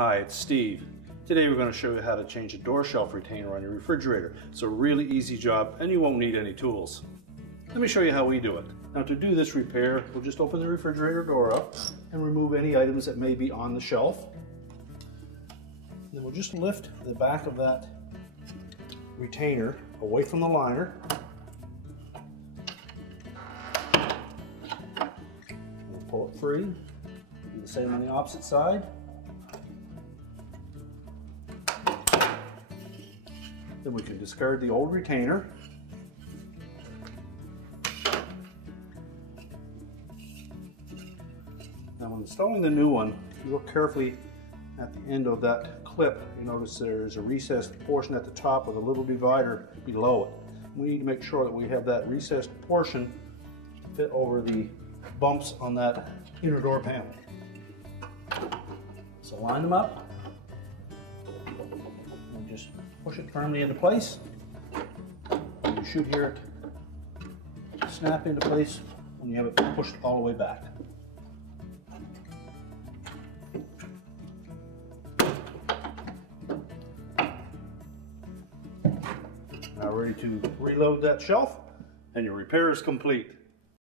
Hi, it's Steve. Today we're going to show you how to change a door shelf retainer on your refrigerator. It's a really easy job and you won't need any tools. Let me show you how we do it. Now to do this repair, we'll just open the refrigerator door up and remove any items that may be on the shelf. Then we'll just lift the back of that retainer away from the liner. We'll pull it free. Do the same on the opposite side. Then we can discard the old retainer. Now when installing the new one, you look carefully at the end of that clip. You notice there's a recessed portion at the top with a little divider below it. We need to make sure that we have that recessed portion fit over the bumps on that inner door panel. So line them up and just push it firmly into place. And you should hear it snap into place when you have it pushed all the way back. Now ready to reload that shelf, and your repair is complete.